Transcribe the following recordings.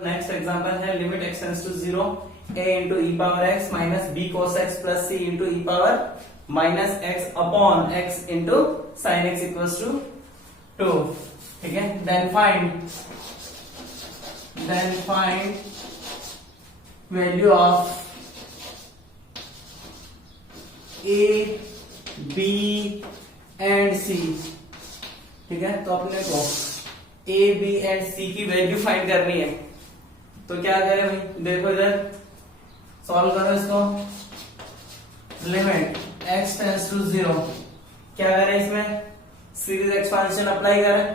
Next example है limit x tends to 0 a into e power x minus b cos x plus c into e power minus x upon x into sin x equals to 2. ठीक है, then find value of a b and c. ठीक है, तो अपने को a b and c की value find करनी है। तो क्या करें भाई, देखो इधर सॉल्व करो इसको। लिमिट x टेंड्स टू 0, क्या करें इसमें सीरीज एक्सपांशन अप्लाई करें।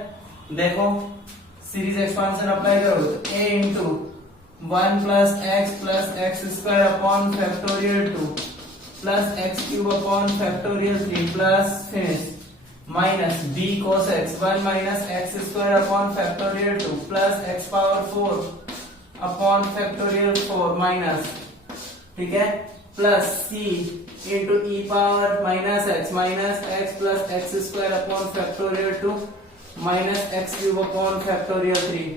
देखो सीरीज एक्सपांशन अप्लाई करो तो a into 1 plus x square upon factorial 2 plus x cube upon factorial 3 plus finish minus b cos x 1 minus x square upon factorial 2 plus x power 4 upon factorial 4 minus, ठीक है, plus c into E power minus x plus x square upon factorial 2 minus x cube upon factorial 3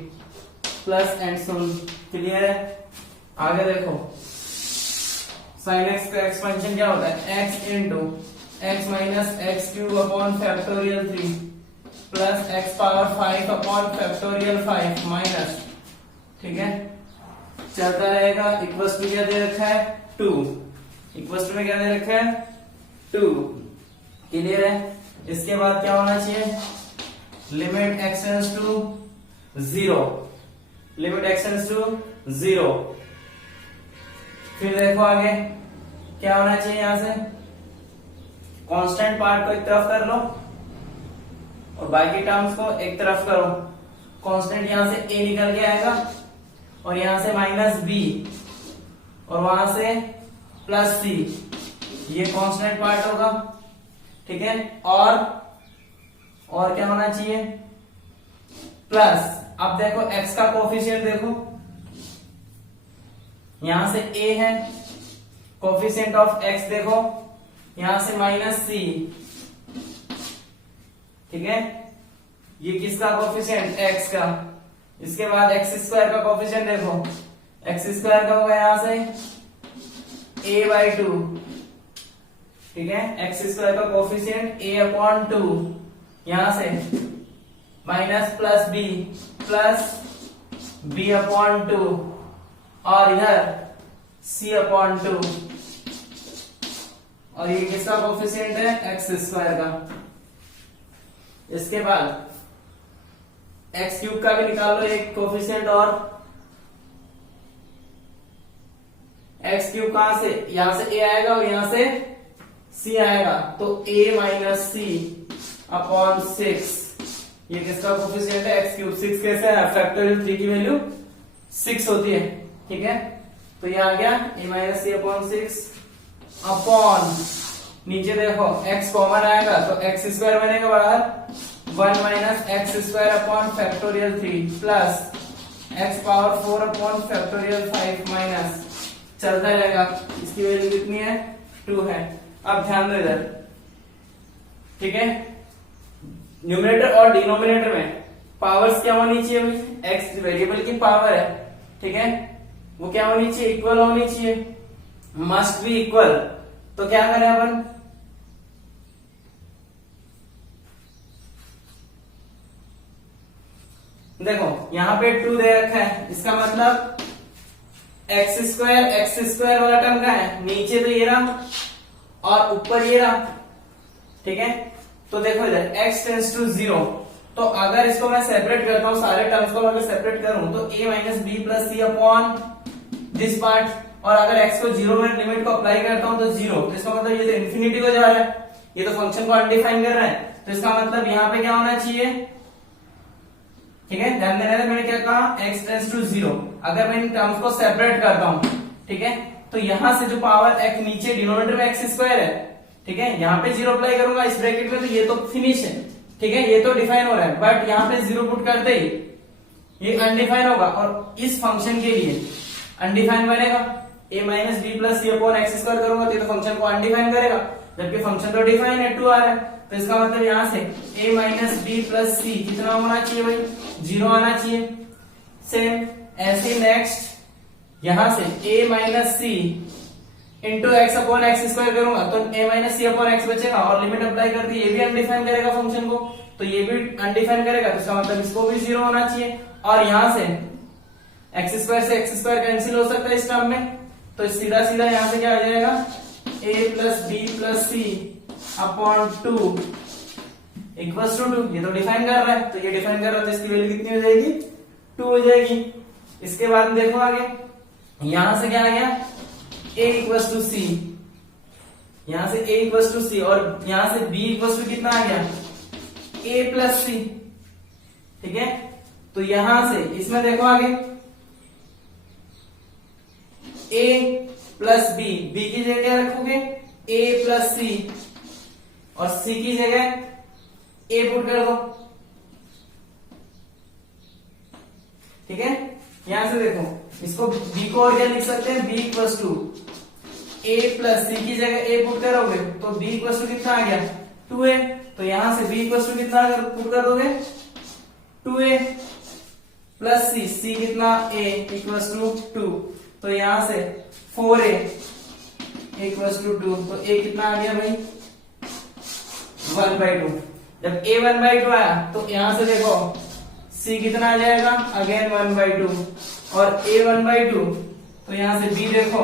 plus and soon. Clear है? आगे देखो sine x का expansion क्या होता है, x into x minus x cube upon factorial 3 plus x power 5 upon factorial 5 minus, ठीक है, चलता रहेगा। इक्वल्स टू क्या दे रखा है 2, इक्वल्स टू में क्या दे रखा है 2। क्लियर है? इसके बाद क्या होना चाहिए, limit x tends to 0, limit x tends to 0। फिर देखो आगे क्या होना चाहिए, यहां से कांस्टेंट पार्ट को एक तरफ कर लो और बाकी टर्म्स को एक तरफ करो। कांस्टेंट यहां से a निकल के आएगा और यहां से माइनस b और वहां से प्लस c, ये कांस्टेंट पार्ट होगा। ठीक है, और क्या होना चाहिए प्लस। अब देखो x का कोफिशिएंट देखो, यहां से a है, कोफिशिएंट ऑफ x देखो यहां से माइनस c, ठीक है, ये किसका कोफिशिएंट x का। इसके बाद एक्स स्क्वायर का कोफिशिएंट देखो, एक्स स्क्वायर का होगा यहां से a/2, ठीक है, एक्स स्क्वायर का कोफिशिएंट a/2, यहां से माइनस प्लस b/2 और इधर c/2 और ये किसका कोफिशिएंट है एक्स स्क्वायर का। इसके बाद एक्स क्यूब का भी निकाल लो एक कोफिशिएंट, और एक्स क्यूब कहां से, यहां से a आएगा और यहां से c आएगा, तो a माइनस c/6, ये किसका कोफिशिएंट है एक्स क्यूब। 6 कैसे है, फैक्टोरियल 3 की वैल्यू 6 होती है। ठीक है, तो ये आ गया a माइनस c/6 अपॉन, नीचे देखो x कॉमन आएगा तो एक्स स्क्वायर बनेगा बाहर, 1 minus x square upon factorial 3 plus x power 4 upon factorial 5 minus, चलता रहेगा। इसकी वैल्यू कितनी है 2 है। अब ध्यान दो इधर, ठीक है, न्यूमरेटर और डिनोमिनेटर में पावर्स क्या होनी चाहिए भाई, एक्स वेरिएबल की पावर है, ठीक है, वो क्या होनी चाहिए, इक्वल होनी चाहिए, मस्ट बी इक्वल। तो क्या करें अपन, देखो यहां पे 2 दे रखा है, इसका मतलब एक्स स्क्वायर वाला टर्म का है, नीचे तो ये रहा और ऊपर ये रहा। ठीक है, तो देखो इधर x टेंड्स टू 0, तो अगर इसको मैं सेपरेट करता हूं, सारे टर्म्स को अगर सेपरेट करूं तो a minus b plus c upon this part, और अगर x को 0 में लिमिट को अप्लाई करता हूं तो 0, तो इसका मतलब ये तो इन्फिनिटी को जा रहा है, ये तो फंक्शन को अनडिफाइन कर रहा है, तो इसका मतलब यहां पे क्या होना चाहिए। ठीक है, ध्यान देना है, मैंने क्या कहा x टेंड्स टू 0, अगर मैं इन टर्म्स को सेपरेट करता हूं, ठीक है, तो यहां से जो पावर x नीचे डिनोमिनेटर में एक्स स्क्वायर है, ठीक है, यहां पे 0 अप्लाई करूंगा इस ब्रैकेट में, तो ये तो फिनिश है। ठीक है, ये तो डिफाइन हो रहा है, बट यहां पे 0 पुट करते ही ये अनडिफाइन होगा, और इस फंक्शन के लिए अनडिफाइन बनेगा। a minus b plus c upon x square करूंगा तो ये तो फंक्शन को अनडिफाइन करेगा, जबकि फंक्शन तो डिफाइन है, 2 आ रहा है, तो इसका मतलब यहां से a माइनस बी प्लस सी कितना होना चाहिए भाई, 0 आना चाहिए। सेम ऐसे नेक्स्ट यहां से a minus c into x upon x square करूंगा तो a minus c upon x बचेगा और लिमिट अप्लाई कर दी, ये भी अनडिफाइन करेगा फंक्शन को, तो ये भी अनडिफाइन करेगा, तो इसका मतलब इसको भी 0 होना चाहिए। और यहां से एक्स स्क्वायर कैंसिल हो सकता है इस टर्म में, तो सीधा सीधा यहां से क्या आ जाएगा a plus b plus c upon 2 equals to 2। ये तो डिफाइन कर रहा है, तो ये डिफाइन कर रहा है तो इसकी वैल्यू कितनी हो जाएगी 2 हो जाएगी। इसके बाद देखो आगे यहां से क्या आ गया a इक्वल्स टू सी, यहां से a इक्वल्स टू सी और यहां से b इक्वल्स टू कितना आ गया a प्लस सी। ठीक है, तो यहां से इसमें देखो आगे a प्लस b, b की जगह क्या रखोगे a प्लस सी और c की जगह a पुट कर दो। ठीक है, यहां से देखो इसको b को और क्या लिख सकते हैं b equals to a plus c की जगह a पुट करोगे तो b इक्वल्स टू कितना आ गया 2a, तो यहां से b इक्वल्स टू कितना पुट कर दोगे 2a प्लस सी, सी कितना a इक्वल्स टू 2, तो यहां से 4a इक्वल्स टू 2, तो a कितना आ गया भाई 1/2। जब a 1/2 आया तो यहां से देखो c कितना आ जाएगा अगेन 1/2 और a 1/2, तो यहां से b देखो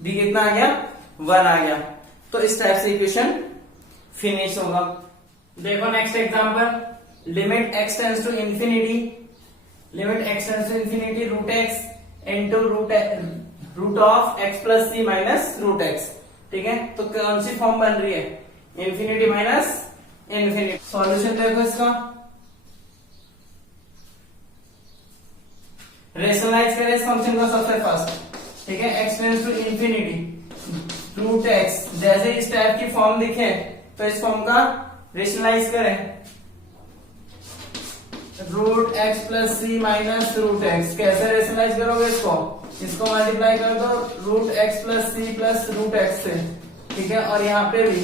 b कितना आ गया 1 आ गया। तो इस टाइप से इक्वेशन फिनिश होगा। देखो next example, limit x tends to infinity, limit x tends to infinity root x into root of x plus c minus root x। ठीक है, तो कौन सी फॉर्म बन रही है इंफिनिटी माइनस इंफिनिटी। सॉल्यूशन देखो इसका, रेशनलाइज करें इस फंक्शन को सबसे फर्स्ट। ठीक है, x tends to infinity root x, जैसे इस टाइप की फॉर्म दिखे तो इस फॉर्म का रेशनलाइज करें root x plus c minus root x. कैसे रेशनलाइज करोगे इसको मल्टीप्लाई कर दो root x plus c plus root x से। ठीक है, और यहाँ पे भी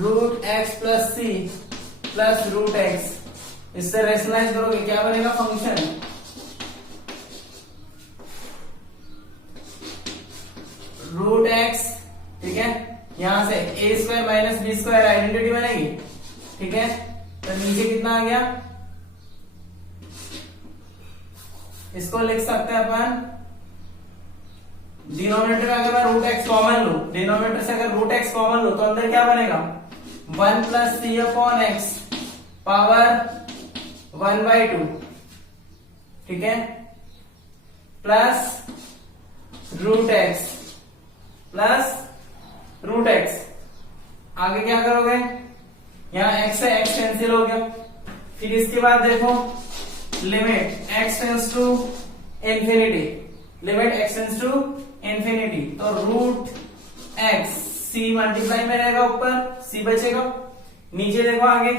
root x plus c plus root x, इससे रेशनलाइज करोगे क्या बनेगा फंक्शन रूट एक्स। ठीक है, यहां से a square minus b square identity बनेगी। ठीक है, तो नीचे कितना आ गया, इसको लिख सकते हैं अपन डिनोमिनेटर में अगर मैं रूट एक्स कॉमन लू, डिनोमिनेटर से अगर रूट एक्स कॉमन लू तो अंदर क्या बनेगा 1 plus c upon x power 1/2। ठीक है, plus root x plus root x. आगे क्या करोगे, यहां x से x कैंसिल हो गया। फिर इसके बाद देखो limit x tends to infinity, limit x tends to infinity, तो रूट x c मल्टीप्लाई में रहेगा, ऊपर c बचेगा, नीचे देखो आगे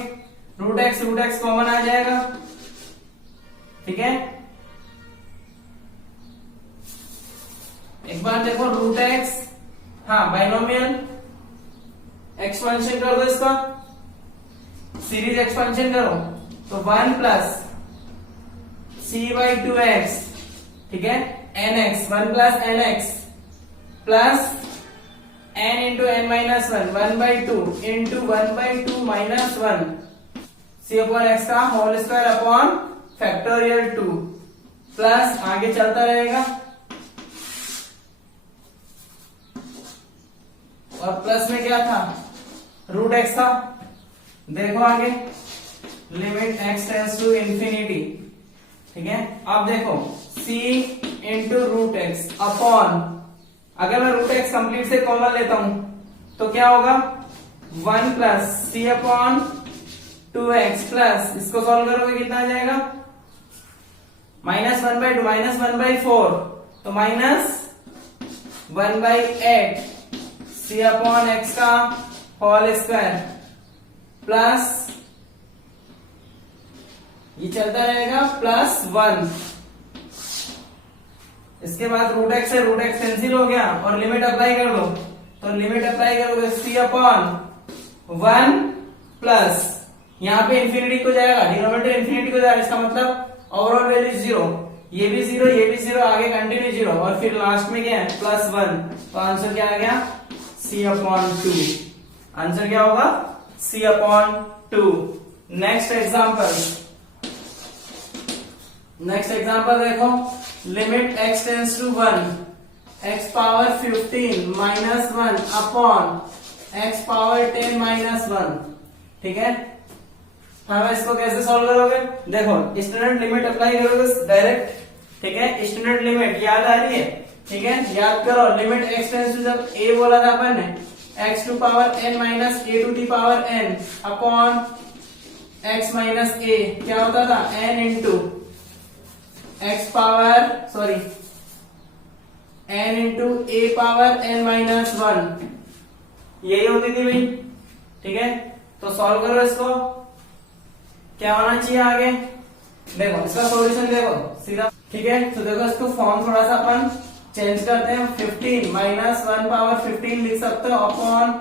रूट x कॉमन आ जाएगा। ठीक है, एक बार देखो रूट x, हाँ बाइनोमियल एक्सपेंशन कर दो, इसका सीरीज एक्सपेंशन करो तो 1 प्लस c/2x। ठीक है, nx 1 plus nx plus n into n minus 1 1/2 into 1/2 minus 1 c upon x का whole square upon factorial 2 plus आगे चलता रहेगा और प्लस में क्या था रूट एक्स था। देखो आगे limit x tends to infinity. ठीक है, अब देखो c into root x upon, अगर मैं रूट एक्स कंप्लीट से कॉमन लेता हूं तो क्या होगा 1 plus c upon 2x plus, इसको सॉल्व करोगे कितना आ जाएगा -1/2 -1/4, तो -1/8 c अपॉन x का होल स्क्वायर प्लस ये चलता रहेगा +1। इसके बाद रूट एक्स से रूट एक्स कैंसिल हो गया और लिमिट अप्लाई कर दो, तो लिमिट अप्लाई करोगे c अपॉन 1 प्लस यहाँ पे इंफिनिटी को जाएगा, डिनोमिनेटर इंफिनिटी को जाएगा, इसका मतलब ओवरऑल वैल्यू जीरो, ये भी जीरो, ये भी जीरो, आगे कंटिन्यू जीरो, और फिर लास्ट में क्या है प्लस वन। तो आंसर क्या आ गया C/2। आंसर क्या होगा C/2। नेक्स्ट एग्जांपल देखो, limit x tends to 1 x power 15 minus 1 upon x power 10 minus 1। ठीक है, हम इसको कैसे सॉल्व करोगे? देखो स्टैंडर्ड लिमिट अप्लाई करोगे डायरेक्ट। ठीक है, स्टैंडर्ड लिमिट याद आ रही है? ठीक है, याद करो, लिमिट x टेंस टू, जब a बोला था अपन ने, x to power n minus a to the power n upon x minus a, क्या होता था n into x power n into a power n minus 1, यही होती थी भाई। ठीक है, तो सॉल्व करो इसको, क्या होना चाहिए आगे? देखो इसका सॉल्यूशन देखो सीधा। ठीक है, तो देखो इसको फॉर्म थोड़ा सा अपन चेंज करते हैं। 15 माइनस 1 पावर 15 लिख सकते हो अपॉन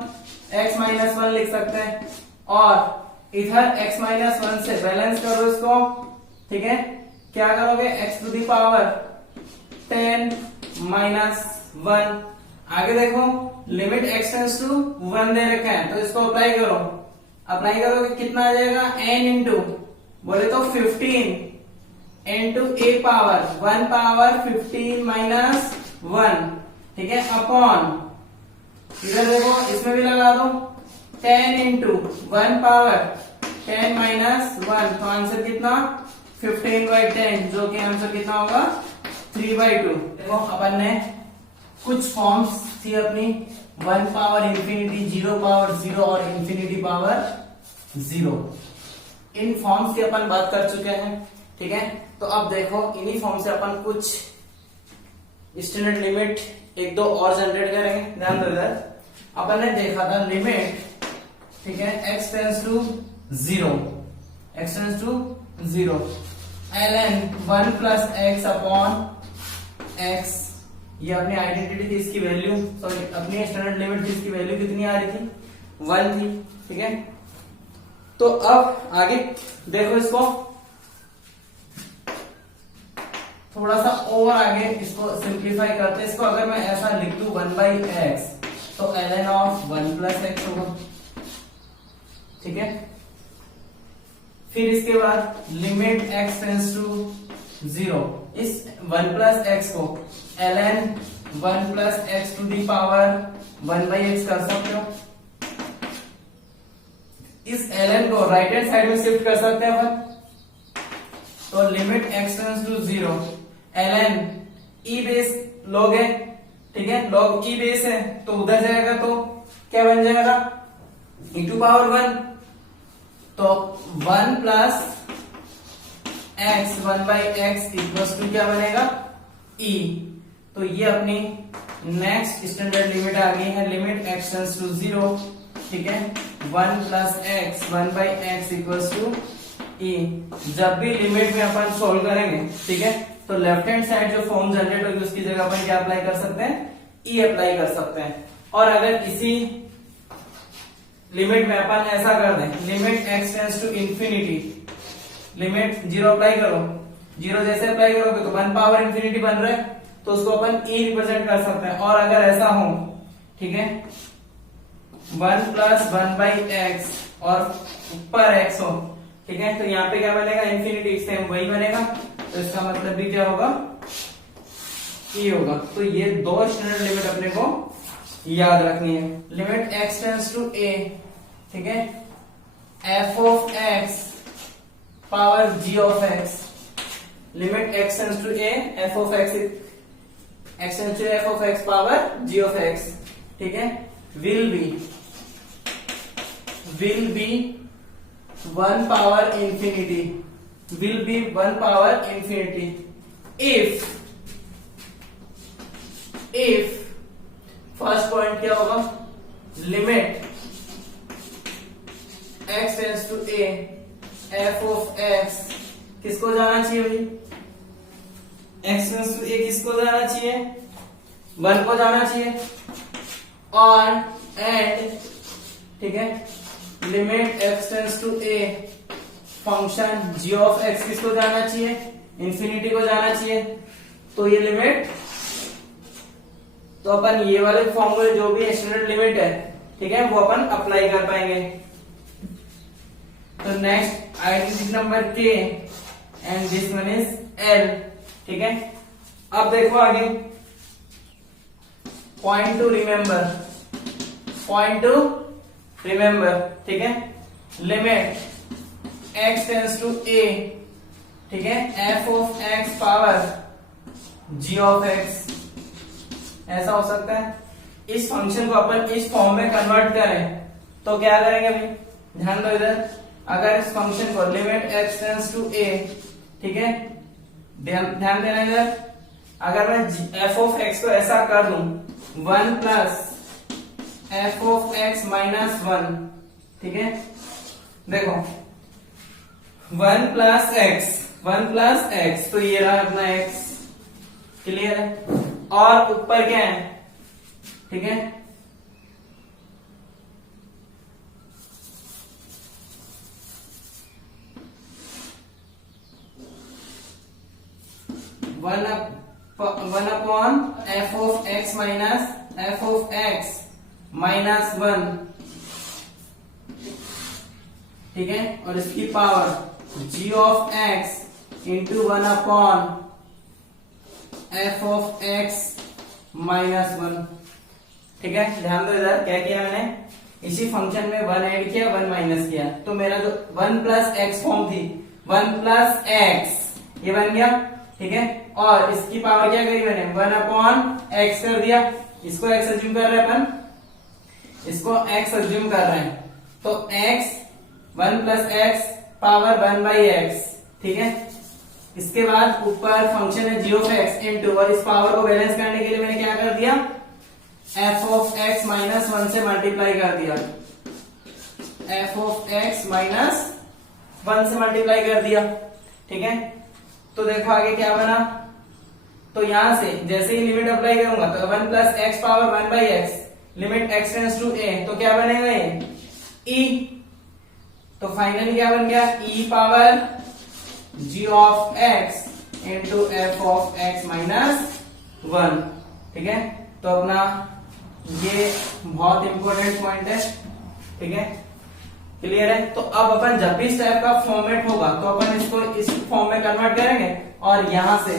x माइनस 1 लिख सकते हैं, और इधर x माइनस 1 से बैलेंस करो इसको। ठीक है, क्या करोगे x to the power 10 minus 1। आगे देखो लिमिट x टेंस टू 1 दे रखा है, तो इसको अप्लाई करो। अप्लाई करोगे कितना आ जाएगा n इंटू, बोले तो 15 into a power 1 power 15 minus 1। ठीक है, अपॉन इधर देखो इसमें भी लगा दो 10 इंटू 1 पावर 10 माइनस 1। तो आंसर कितना 15/10, जो कि आंसर कितना होगा 3/2। देखो अपन ने कुछ फॉर्म्स थी अपनी, 1 पावर इंफिनिटी, 0 पावर 0 और इंफिनिटी पावर 0। इन फॉर्म्स की अपन बात कर चुके हैं। ठीक है, तो अब देखो इन्हीं फॉर्म से अपन कुछ स्टैंडर्ड लिमिट एक दो और जनरेट करेंगे। ध्यान दो, इधर अपन ने देखा था लिमिट, ठीक है, x tends to 0, x tends to 0 ln 1 plus x upon x। ये अपनी आइडेंटिटी थी, इसकी वैल्यू, सॉरी अपनी स्टैंडर्ड लिमिट थी, इसकी वैल्यू कितनी आ रही थी 1 थी। ठीक है, तो अब आगे देखो इसको थोड़ा सा और आगे इसको सिंप्लीफाई करते हैं। इसको अगर मैं ऐसा लिख दूं 1/x, तो ln ऑफ 1 प्लस x होगा। ठीक है, फिर इसके बाद लिमिट x टेंस टू 0, इस 1 प्लस x को ln 1 plus x to the power 1/x कर सकते हो। इस ln को राइट हैंड साइड में शिफ्ट कर सकते हैं अपन, तो limit x tends to 0 ln e base log है। ठीक है, log e बेस है, तो उधर जाएगा तो क्या बन जाएगा e टू पावर 1, तो 1 plus x 1/x equals to क्या बनेगा e। तो ये अपनी नेक्स्ट स्टैंडर्ड लिमिट आ गई है, लिमिट x टेंस टू 0। ठीक है, 1 plus x 1/x equals to e। जब भी लिमिट में अपन सोल्व करेंगे, ठीक है, तो लेफ्ट हैंड साइड जो फॉर्म जनरेट होगी उसकी जगह अपन क्या अप्लाई कर सकते हैं, e अप्लाई कर सकते हैं। और अगर इसी लिमिट में अपन ऐसा कर दें, limit x tends to infinity, limit 0 apply करो, 0 जैसे अप्लाई करोगे तो 1 पावर इंफिनिटी बन रहा है, तो उसको अपन e रिप्रेजेंट कर सकते हैं। और अगर ऐसा हो, ठीक है, 1 प्लस 1/x और ऊपर x हो, ठीक है, तो यहाँ पे क्या बनेगा इंफिनिटी, सेम वही बनेगा, तो इसका मतलब भी क्या होगा e होगा। तो ये दो स्टैंडर्ड लिमिट अपने को याद रखनी है। Limit x tends to a, ठीक है, f of x power g of x, limit x tends to a f of x tends to f of x power g of x, ठीक है, will be 1 power infinity, will be 1 power infinity if first point क्या होगा, limit x tends to a f of x किसको जाना चाहिए भाई, x tends to a किसको जाना चाहिए, 1 को जाना चाहिए, और एंड, ठीक है, limit x tends to a function g of x किसको जाना चाहिए, इंफिनिटी को जाना चाहिए। तो ये लिमिट, तो अपन ये वाले फॉर्मूले जो भी स्टैंडर्ड लिमिट है, ठीक है, वो अपन अप्लाई कर पाएंगे। तो next identity number k and this one is l, ठीक है। अब देखो आगे, पॉइंट टू रिमेंबर, ठीक है, limit x tends to a, ठीक है, f of x power g of x, ऐसा हो सकता है। इस फंक्शन को अपन इस फॉर्म में कन्वर्ट करें तो क्या करेंगे अभी, ध्यान दो इधर। अगर इस फंक्शन को limit x tends to a, ठीक है, ध्यान देना इधर। अगर मैं f ऑफ x को ऐसा कर दूं 1 plus f of x minus 1, ठीक है, देखो 1 प्लस x, तो ये रहा अपना x, क्लियर है। और ऊपर क्या है, ठीक है, one upon f of x minus f of x minus 1, ठीक है, और इसकी power g of x into 1 upon f of x minus 1, ठीक है। ध्यान दो इधर क्या किया मैंने, इसी फंक्शन में 1 ऐड किया 1 माइनस किया, तो मेरा जो 1 प्लस एक्स फॉर्म थी 1 प्लस एक्स ये बन गया, ठीक है। और इसकी पावर क्या करी मैंने 1 अपॉन एक्स कर दिया, इसको एक्स अज्यूम कर रहे हैं अपन, इसको एक्स अज्यूम कर रहे हैं, तो x 1 plus x power 1 by x, ठीक है। इसके बाद ऊपर फंक्शन है g ऑफ x इंटू, और इस पावर को बैलेंस करने के लिए मैंने क्या कर दिया, f ऑफ x माइनस 1 से मल्टीप्लाई कर दिया, f ऑफ x माइनस 1 से मल्टीप्लाई कर दिया, ठीक है। तो देखो आगे क्या बना, तो यहां से जैसे ही लिमिट अप्लाई करूंगा तो 1 plus x power 1 by x, limit x tends to a, तो क्या बनेगा ये e, तो फाइनली क्या बन गया e power g of x into f of x minus 1, ठीक है। तो अपना ये बहुत इंपॉर्टेंट पॉइंट है, ठीक है, क्लियर है। तो अब अपन जब भी इस टाइप का फॉर्मेट होगा तो अपन इसको इस फॉर्म में कन्वर्ट करेंगे और यहां से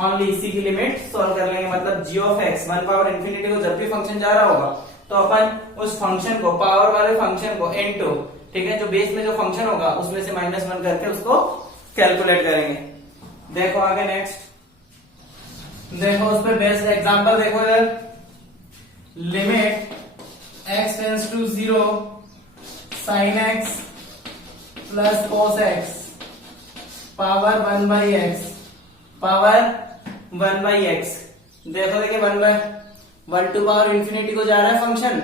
ओनली इसी की लिमिट सॉल्व कर लेंगे। मतलब g of x 1 power infinity को जब भी फंक्शन जा रहा होगा तो अपन उस फंक्शन को, पावर वाले फंक्शन को इनटू, ठीक है, जो बेस में जो फंक्शन होगा उसमें से माइनस 1 करके उसको कैलकुलेट करेंगे। देखो आगे नेक्स्ट, देखो उस पर बेस्ड एग्जांपल देखो इधर, limit x tends to 0 sin x plus cos x power 1 by x, power 1 by x. देखो देखिए 1 टू पावर इंफिनिटी को जा रहा है फंक्शन,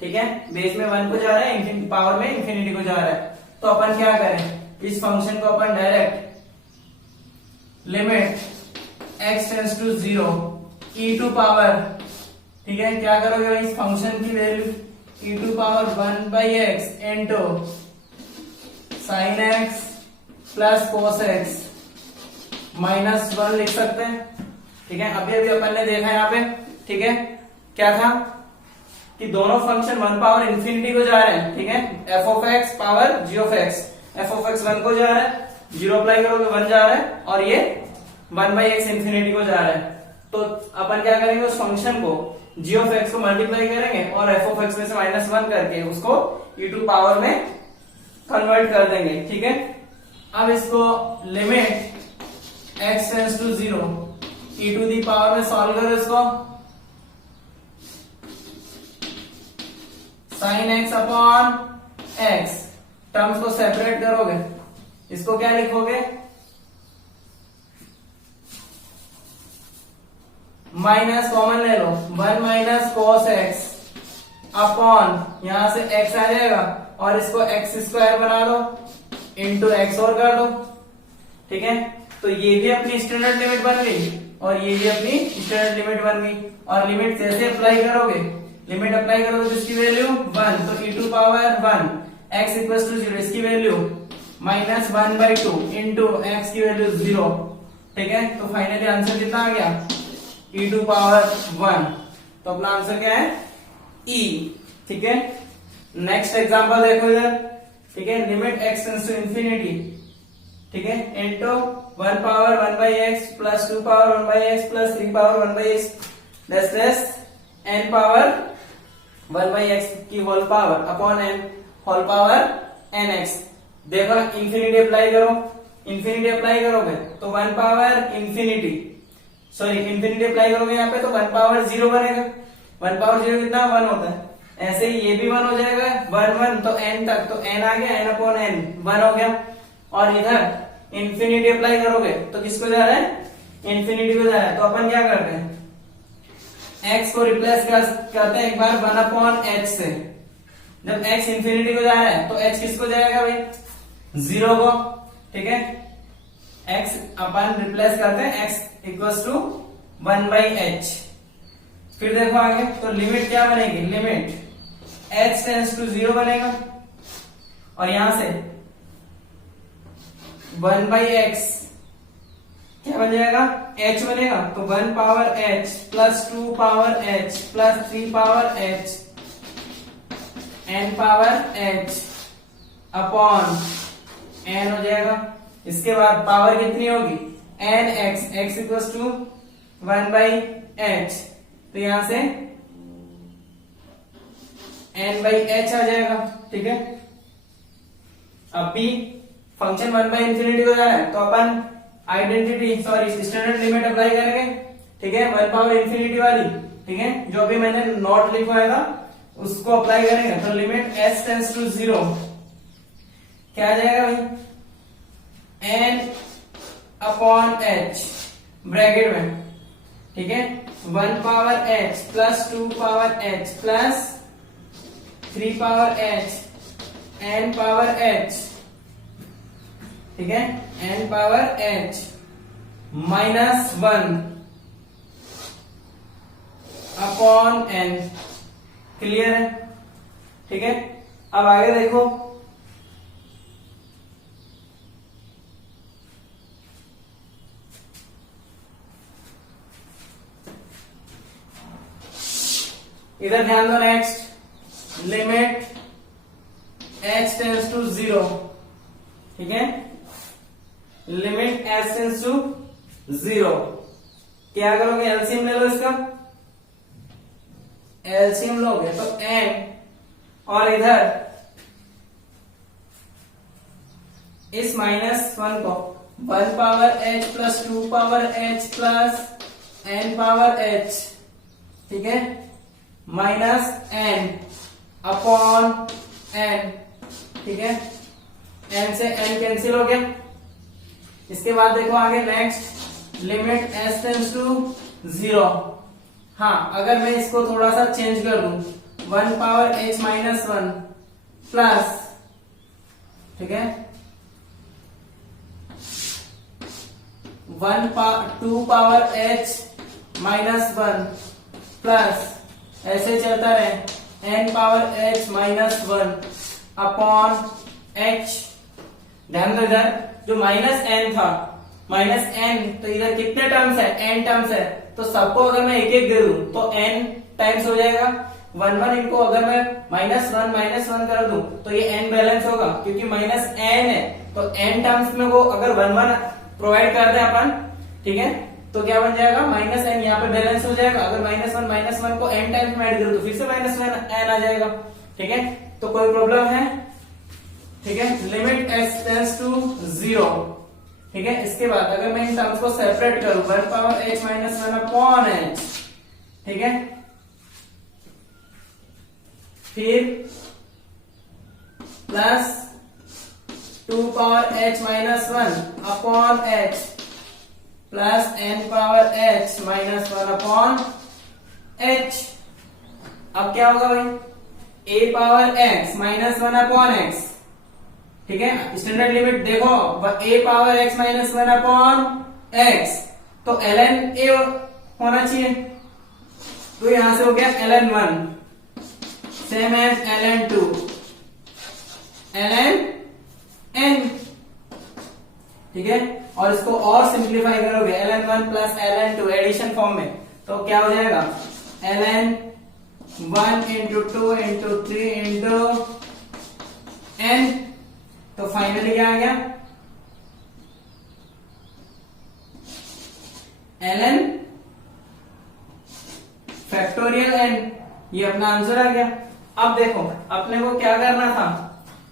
ठीक है, बेस में 1 को जा रहा है, पावर में इंफिनिटी को जा रहा है। तो अपन क्या करें, इस फंक्शन को अपन direct limit x tends to 0 e to power, ठीक है, क्या करोगे इस फंक्शन की value e to power 1 by x into sine x plus cos x minus 1 लिख सकते हैं, ठीक है। अभी अभी अपन ने देखा यहाँ पे, ठीक है, क्या था कि दोनों फंक्शन 1 पावर इंफिनिटी को जा रहे हैं, ठीक है, f of x power g of x, f of x 1 को जा रहा है, 0 अप्लाई करोगे 1 जा रहा है, और ये 1 बाई एक्स इंफिनिटी को जा रहा है। तो अपन क्या करेंगे, उस फंक्शन को g ऑफ x को मल्टीप्लाई करेंगे और f ऑफ x में से माइनस 1 करके उसको e टू पावर में कन्वर्ट कर देंगे, ठीक है। अब इसको limit x tends to 0 e to the power में सॉल्व करो, इसको sine x upon x, terms को सेपरेट करोगे, इसको क्या लिखोगे, माइनस कॉमन ले लो, 1 माइनस कॉस एक्स अपॉन यहां से x आ जाएगा और इसको x स्क्वायर बना दो इंटू एक्स और कर दो, ठीक है। तो ये भी अपनी स्टैंडर्ड लिमिट बन गई और ये भी अपनी स्टैंडर्ड लिमिट बन गई। और लिमिट जैसे अप्लाई करोगे, लिमिट अप्लाई करोगे तो इसकी वैल्यू 1, तो e to power 1 x equal to 0, इसकी वैल्यू -1/2 इंटू x की वैल्यू 0, ठीक है। तो फाइनली आंसर कितना आ गया, e⁻1। तो अपना आंसर क्या है, e, ठीक है। नेक्स्ट एग्जांपल देखो इधर, ठीक है। Limit x tends to infinity, ठीक है, into 1/1/x plus 2/1/x plus 3/1/x that's n power 1/x की whole power upon n whole power nx। देखो इंफिनिटी अप्लाई करो, इंफिनिटी अप्लाई करोगे तो 1/इंफिनिटी, सॉरी इंफिनिटी अप्लाई करोगे यहाँ पे तो 1/0 बनेगा। 1/0 कितना 1 होता है। ऐसे ही ये भी 1 हो जाएगा, 1 1 तो n तक, तो n आ गया, n अपॉन n 1 हो गया। और इधर इंफिनिटी अप्लाई करोगे तो किसको जा रहा है, इंफिनिटी को जा रहा है। तो अपन क्या करते हैं, x को रिप्लेस करते हैं एक बार 1/h से। जब x इंफिनिटी को जा रहा है तो h किसको जाएगा भाई, 0 को, ठीक है। x अपन रिप्लेस करते हैं, x इक्वल्स टू 1/h। फिर देखो आगे, तो लिमिट क्या बनेगी, लिमिट h टेंड्स टू 0 बनेगा, और यहां से 1/x क्या बन जाएगा, h बनेगा। तो 1/h plus 2/h plus 3/h n/h upon n हो जाएगा। इसके बाद पावर कितनी होगी, nx, x equals to 1/h, तो यहां से n/h आ जाएगा, ठीक है। अब भी फंक्शन 1/इंफिनिटी को जा रहा है तो अपन identity sorry standard limit apply करेंगे, ठीक है, 1/इंफिनिटी वाली, ठीक है, जो भी मैंने नोट लिखवाया था उसको अप्लाई करेंगे। तो लिमिट s टेंड्स टू 0 क्या आ जाएगा भाई, n अपॉन h ब्रैकेट में, ठीक है, 1/h plus 2/h plus 3/h n/h, ठीक है, n/h -1 अपॉन n। क्लियर है, ठीक है। अब आगे देखो, इधर ध्यान दो, next limit h tends to 0, ठीक है, लिमिट h टेंड्स टू 0। क्या करोगे, एलसीएम ले लो इसका, एलसीएम लोगे तो n, और इधर इस -1 को 1/h plus 2/h plus n/h, ठीक है, -n अपॉन n, ठीक है, n से n कैंसिल हो गया। इसके बाद देखो आगे next limit s tends to 0। हाँ, अगर मैं इसको थोड़ा सा चेंज कर दूं 1/h -1 प्लस, ठीक है, 2/h -1 प्लस, ऐसे चलता रहे n/h -1 अपॉन h। ध्यान दो, इधर जो -n था, -n, तो इधर कितने टर्म्स है, n टर्म्स है, तो सबको अगर मैं एक एक दे दूं तो n टाइम्स हो जाएगा। 1 1 इनको अगर मैं -1 कर दूं तो ये n बैलेंस होगा, क्योंकि -n है तो n टर्म्स में वो अगर 1 1 प्रोवाइड कर दे अपन, ठीक है, तो क्या बन जाएगा, -n यहाँ पे बैलेंस हो जाएगा। अगर -1 को n टाइम्स में ऐड करूं तो फिर से -n आ जाएगा, ठीक है। तो कोई प्रॉब्लम है, ठीक है। लिमिट s टेंड्स टू 0, ठीक है। इसके बाद अगर मैं इन टर्म्स को सेपरेट करूं 1/h -1 अपॉन h, ठीक है, फिर plus 2/h -1 upon h plus n/h -1 upon h। अब क्या होगा भाई, a/x -1 अपॉन x, ठीक है। स्टैंडर्ड लिमिट देखो, a/x -1 अपॉन x, तो ln a होना चाहिए, तो यहां से हो गया ln 1 same as ln 2, ln n, ठीक है। और इसको और सिंप्लीफाई करोगे ln1 plus ln2 addition form में, तो क्या हो जाएगा ln1 into 2 into 3 into n, तो फाइनली क्या आ गया ln फैक्टोरियल n, ये अपना आंसर आ गया। अब देखो अपने को क्या करना था,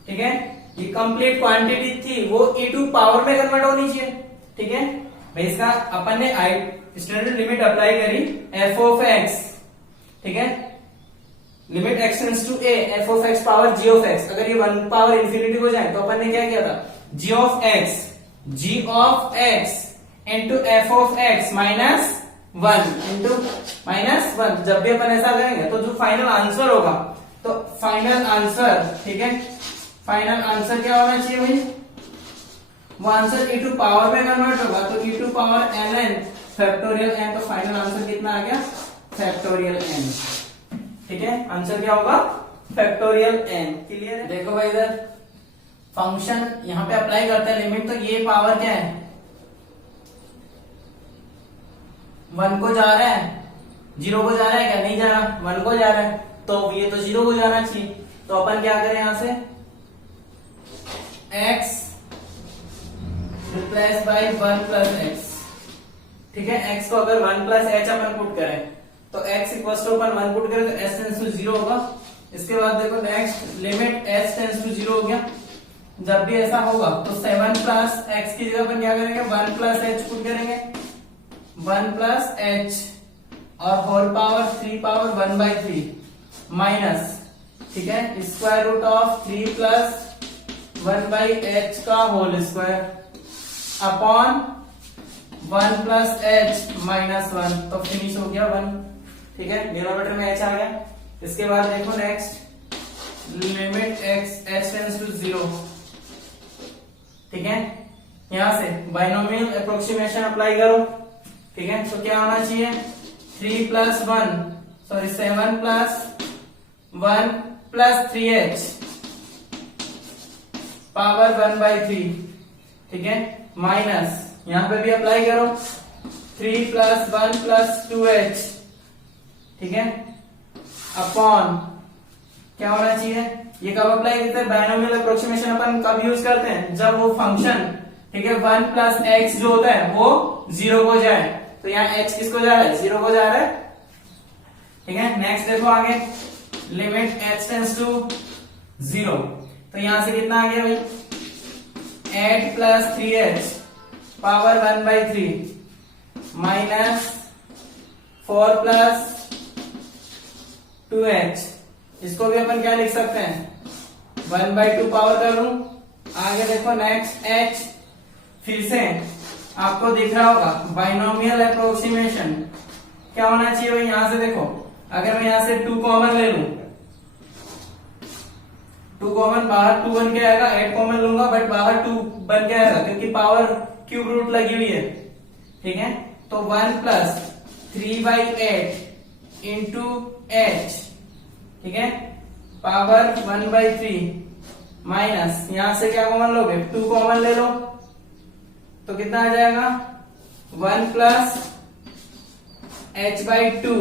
ठीक है, ये कंप्लीट क्वांटिटी थी वो e टू पावर में कन्वर्ट होनी चाहिए, ठीक है भाई। इसका अपन ने स्टैंडर्ड लिमिट अप्लाई करी f ऑफ x, ठीक है, limit x tends to a f of x power g of x, अगर ये 1 पावर इंफिनिटी हो जाए तो अपन ने क्या किया था g of x into f of x minus 1 into minus 1, जब भी अपन ऐसा करेंगे तो जो फाइनल आंसर होगा, तो फाइनल आंसर, ठीक है, फाइनल आंसर क्या होना चाहिए भाई, वो आंसर e टू पावर में कन्वर्ट होगा, तो e to power ln factorial n, तो फाइनल आंसर कितना आ गया फैक्टोरियल n, ठीक है। आंसर क्या होगा फैक्टोरियल n, क्लियर है। देखो भाई इधर फंक्शन यहां पे अप्लाई करते हैं लिमिट, तो ये पावर क्या है 1 को जा रहा है, 0 को जा रहा है क्या, नहीं जा रहा, 1 को जा रहा है, तो ये तो 0 को जाना चाहिए, तो अपन क्या करें यहां से x replace by 1 plus x, ठीक है। x को अगर 1 प्लस h अपन पुट करें तो x इक्वल टू अपन 1 पुट करें तो s टेंड्स टू 0 होगा। इसके बाद देखो next limit s tends to 0 हो गया, जब भी ऐसा होगा तो 7 प्लस x की जगह अपन क्या करेंगे 1 प्लस h पुट करेंगे, 1 प्लस h और whole power 3 power 1 by 3 minus, ठीक है, square root of 3 plus 1 by h का whole square upon 1 plus h minus 1, तो फिनिश हो गया 1, ठीक है, डिनोमिनेटर में h आ गया। इसके बाद देखो next limit h tends to 0, ठीक है, यहां से बाइनोमियल अप्रोक्सीमेशन अप्लाई करो, ठीक है, तो क्या होना चाहिए 3 plus 1 sorry 7 plus 1 plus 3h power 1 by 3, ठीक है, माइनस यहां पे भी अप्लाई करो 3 प्लस 1 प्लस 2h, ठीक है, अपॉन क्या होना चाहिए, ये कब अप्लाई करते हैं बाइनोमियल अप्रोक्सीमेशन अपन कब यूज करते हैं, जब वो फंक्शन, ठीक है, 1 प्लस x जो होता है वो 0 को जाए, तो यहाँ h किसको जा रहा है 0 को जा रहा है, ठीक है। नेक्स्ट देखो आगे लिमिट h टेंड्स टू 0, तो यहां से कितना आ गया भाई 8 plus 3h power 1 by 3 minus 4 plus 2h, इसको भी अपन क्या लिख सकते हैं 1 बाई 2 पावर कर लूं। आगे देखो नेक्स्ट h, फिर से आपको दिख रहा होगा बाइनोमियल अप्रोक्सीमेशन क्या होना चाहिए भाई, यहां से देखो अगर मैं यहां से 2 कॉमन ले लूं, 2 कॉमन बाहर 2 बन के आएगा, 8 कॉमन लूंगा बट बाहर 2 बन के आएगा क्योंकि पावर क्यूब रूट लगी हुई है, ठीक है, तो 1 प्लस 3 बाई 8 इंटू h, ठीक है, पावर 1 बाई 3 माइनस यहां से क्या कॉमन लोगे 2 कॉमन ले लो, तो कितना आ जाएगा 1 प्लस h बाई 2,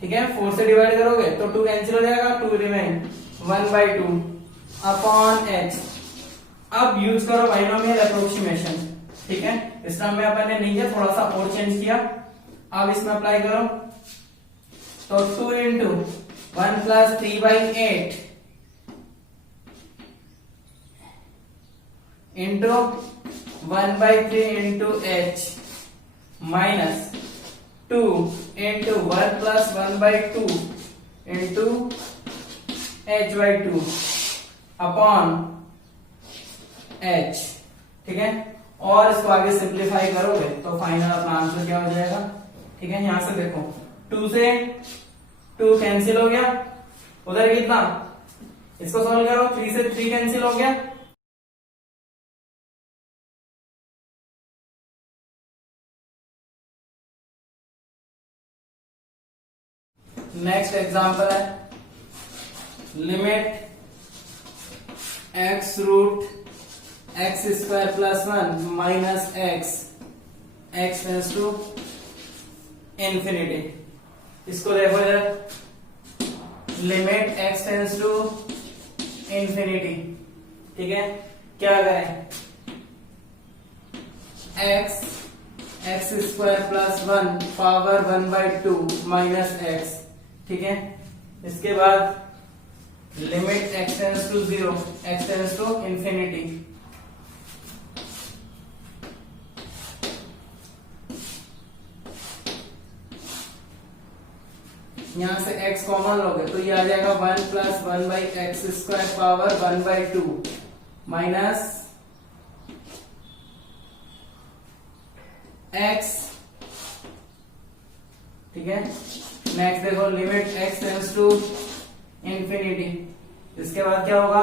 ठीक है, 4 से डिवाइड करोगे तो 2 कैंसिल हो जाएगा, 2 रिमेन 1 बाई 2 अपॉन h। अब यूज करो बाइनोमियल अप्रोक्सीमेशन, ठीक है, इस टर्म में अपन ने नहीं है थोड़ा सा और चेंज किया, अब इसमें अप्लाई करो, तो 2 into 1 plus 3 by 8 into 1 by 3 into h minus 2 into 1 plus 1 by 2 into h by 2 upon h, ठीक है, और इसको आगे सिंप्लीफाई करोगे तो फाइनल अपना आंसर क्या हो जाएगा, ठीक है। यहां से देखो 2 से 2 कैंसिल हो गया, उधर कितना, इसको सॉल्व करो 3 से 3 कैंसिल हो गया, नेक्स्ट एग्जांपल है limit x root x square plus 1 minus x tends to infinity. इसको देखो इधर, limit x tends to infinity, ठीक है। क्या करें, x square plus 1 power 1/2 minus x, ठीक है। इसके बाद limit x tends to 0 x tends to infinity, यहां से x कॉमन लोगे तो ये आ जाएगा 1 plus 1/x square power 1/2 minus x, ठीक है। नेक्स्ट देखो, limit x tends to infinity. इसके बाद क्या होगा,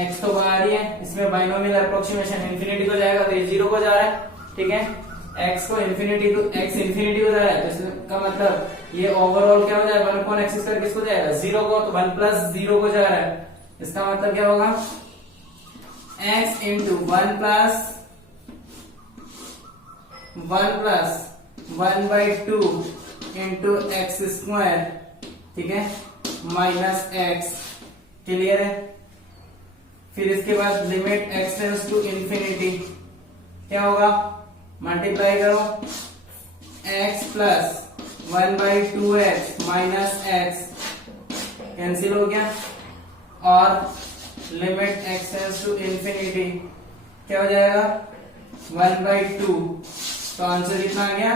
x तो बाहर ही है, इसमें बाइनोमियल अप्रोक्सीमेशन इंफिनिटी को जाएगा तो ये 0 को जा रहा है, ठीक है। x को इंफिनिटी को, x इंफिनिटी को जा रहा है तो इसका मतलब ये ओवरऑल क्या हो जाएगा, 1/x² किसको जाएगा, 0 को, तो 1 प्लस 0 को जा रहा है। इसका मतलब क्या होगा, x into 1 plus 1/2 into x square, ठीक है, माइनस x। क्लियर है। फिर इसके बाद limit x tends to infinity, क्या होगा, मल्टीप्लाई करो x plus 1/2x minus x, cancel हो गया, और limit x tends to infinity क्या हो जाएगा, 1/2, तो आंसर कितना आ गया,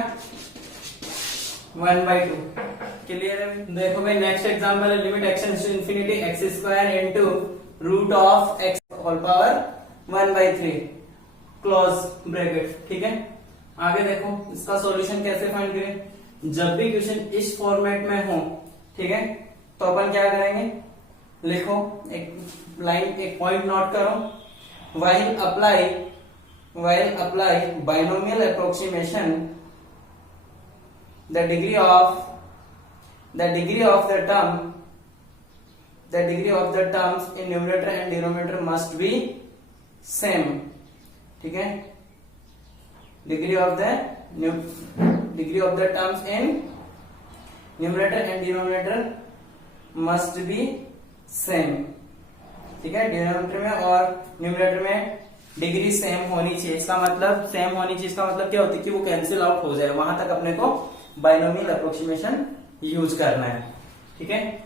1/2। क्लियर है। देखो भाई नेक्स्ट एग्जांपल है, limit x tends to infinity x square into root of x whole power 1/3 close bracket, ठीक है। आगे देखो इसका सॉल्यूशन कैसे फाइंड करें। जब भी क्वेश्चन इस फॉर्मेट में हो, ठीक है, तो अपन क्या करेंगे, लिखो एक लाइन, एक पॉइंट नोट करो, while apply binomial approximation the degree of the terms in numerator and denominator must be same, ठीक है। degree of the terms in numerator and denominator must be same, ठीक है। डिनोमिनेटर में और numerator में degree same होनी चाहिए। इसका मतलब सेम होनी चाहिए, इसका मतलब क्या होती है कि वो कैंसिल आउट हो जाए, वहां तक अपने को बाइनोमियल अप्रोक्सीमेशन यूज करना है, ठीक है।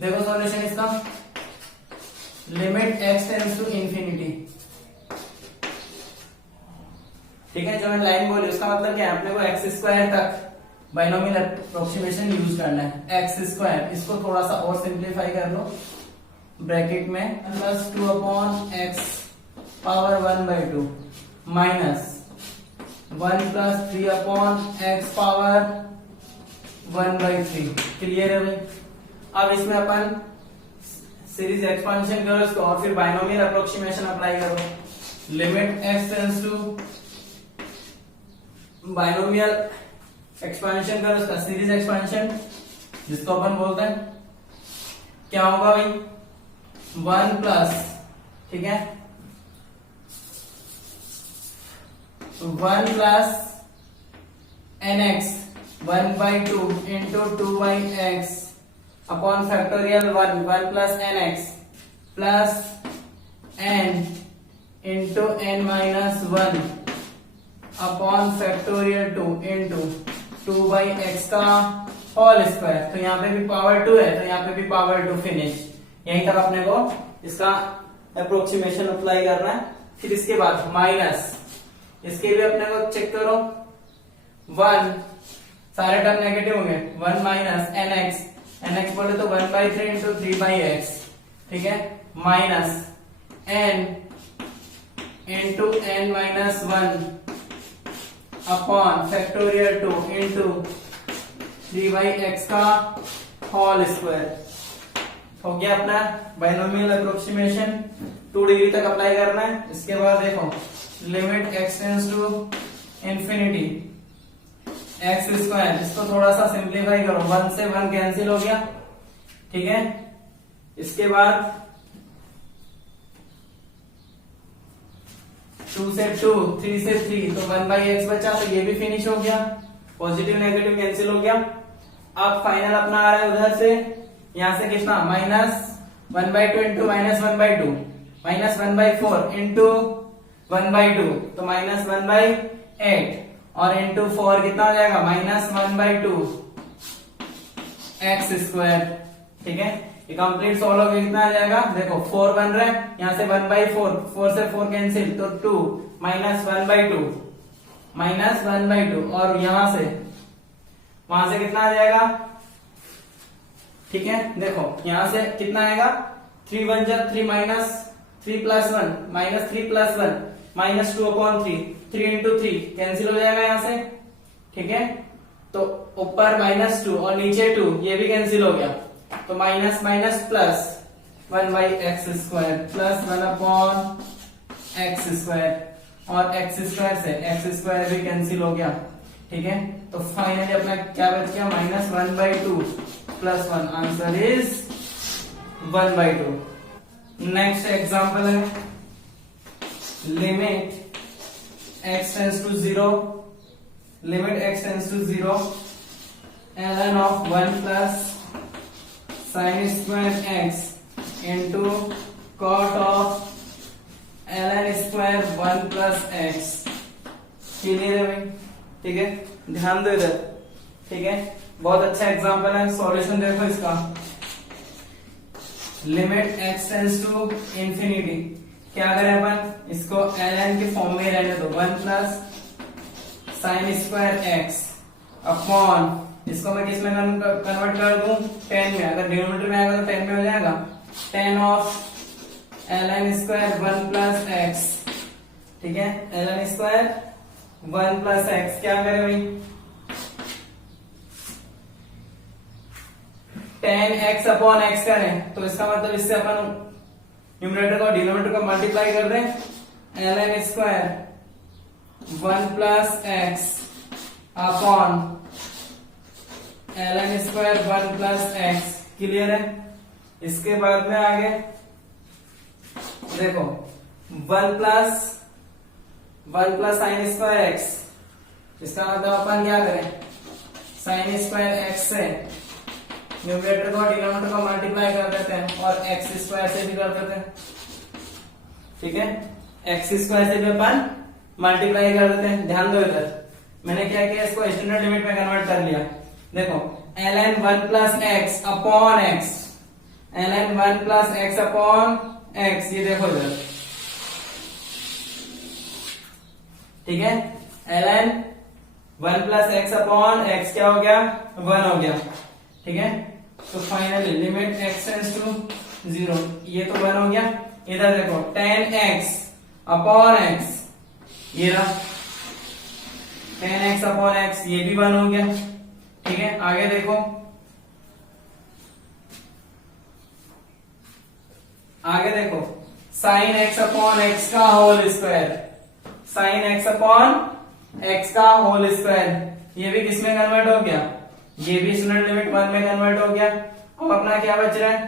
देखो सॉल्यूशन इसका, limit x tends to infinity, ठीक है। जो मैंने लाइन बोली उसका मतलब क्या है, अपने को एक्स स्क्वायर तक बाइनोमियल अप्रोक्सीमेशन यूज करना है। एक्स स्क्वायर, इसको थोड़ा सा और सिंप्लीफाई कर लो, ब्रैकेट में plus 2/x power 1/2 minus 1 plus 3/x power 1/3। Clear है भाई। अब इसमें अपन सीरीज एक्सपांशन करो इसको और फिर बाइनोमियल अप्रोक्सीमेशन अप्लाई करो। Limit x tends to, binomial expansion करो इसका, सीरीज एक्सपांशन जिसको अपन बोलते हैं, क्या होगा भाई, 1 प्लस, ठीक है, 1 plus nx 1/2 into 2/x upon factorial 1 plus nx plus n into n minus 1 upon factorial 2 into 2/x का होल स्क्वायर। तो यहाँ पे भी पावर 2 है, तो यहाँ पे भी पावर 2, फिनिश। यहीं तक अपने को इसका अप्रोक्सीमेशन अप्लाई करना है। फिर इसके बाद माइनस, इसके भी अपने को चेक करो, 1, सारे टर्म नेगेटिव होंगे, 1 माइनस nx बोले तो 1/3 इंटू 3/x, ठीक है, minus n into n minus 1 upon factorial 2 into 3/x का होल स्क्वायर। हो गया अपना बाइनोमियल अप्रोक्सीमेशन, 2 डिग्री तक अप्लाई करना है। इसके बाद देखो, limit x tends to infinity x square, इसको थोड़ा सा सिंप्लीफाई करो, 1 से 1 कैंसिल हो गया, ठीक है। इसके बाद 2 से 2, 3 से 3, तो 1/x बचा, तो ये भी फिनिश हो गया, पॉजिटिव नेगेटिव कैंसिल हो गया। अब फाइनल अपना आ रहा है उधर से, यहां से कितना -1/2 इंटू -1/2, -1/4 इंटू 1/2, तो -1/8, और इंटू 4 कितना हो जाएगा -1/2 x²। ठीक है, ये कंप्लीट सॉल्व हो गया, कितना आ जाएगा देखो 4 बन रहा है, यहां से 1/4, 4 से 4 कैंसिल, तो 2 -1/2 और यहां से वहां से कितना आ जाएगा। ठीक है, देखो यहां से कितना आएगा 3 1 जा 3 -3 + 1 -3 + 1 -2/3, 3 इंटू 3 कैंसिल हो जाएगा यहां से। ठीक है, तो ऊपर -2 और नीचे 2, ये भी कैंसिल हो गया, तो minus minus plus 1/x² plus 1/x², और x² से x² भी कैंसिल हो गया। ठीक है, तो फाइनली अपना क्या बच गया -1/2 + 1, आंसर इज 1/2। नेक्स्ट एग्जांपल है limit x tends to 0, limit x tends to 0 ln of 1 plus sin² x into cot of ln² 1 plus x। Clear है भाई? ठीक है, ध्यान दो इधर। ठीक है, बहुत अच्छा एग्जांपल है, सॉल्यूशन देखो इसका। Limit x tends to infinity, क्या करें अपन, इसको ln के फॉर्म में रहने दो, 1 प्लस sin² x अपॉन, इसको मैं किस में कन्वर्ट कर दूं 10 में, अगर डिनोमिनेटर में आएगा तो 10 में हो जाएगा, 10 ऑफ ln² 1 प्लस x। ठीक है, ln² 1 प्लस x, क्या करें भाई 10x अपॉन x करें, तो इसका मतलब इससे अपन न्यूमरेटर को डिनोमिनेटर को मल्टीप्लाई कर दें, ln² 1 plus x upon ln² 1 plus x। Clear है? इसके बाद में आगे देखो 1 प्लस sin² x, इसका मतलब अपन क्या करें sin² x से न्यूमरेटर को डिनोमिनेटर को मल्टीप्लाई कर देते हैं और x² से भी कर देते हैं। ठीक है, x² से भी अपन मल्टीप्लाई कर देते हैं। ध्यान दो इधर, मैंने क्या किया, इसको स्टैंडर्ड लिमिट में कन्वर्ट कर लिया। देखो ln 1 plus x upon x, ln 1 plus x upon x, ये देखो इधर। ठीक है, ln 1 plus x upon x क्या हो गया 1 हो गया। ठीक है, तो finally limit x tends to 0, ये तो 1 हो गया। इधर देखो 10x अपॉन x, ये रहा 10x अपॉन x, ये भी 1 हो गया। ठीक है, आगे देखो, आगे देखो sin x अपॉन x का whole square, sin x upon x का होल स्क्वायर, ये भी किसमें कन्वर्ट हो गया, ये भी स्टैंडर्ड लिमिट 1 में कन्वर्ट हो गया। अब अपना क्या बच रहा है,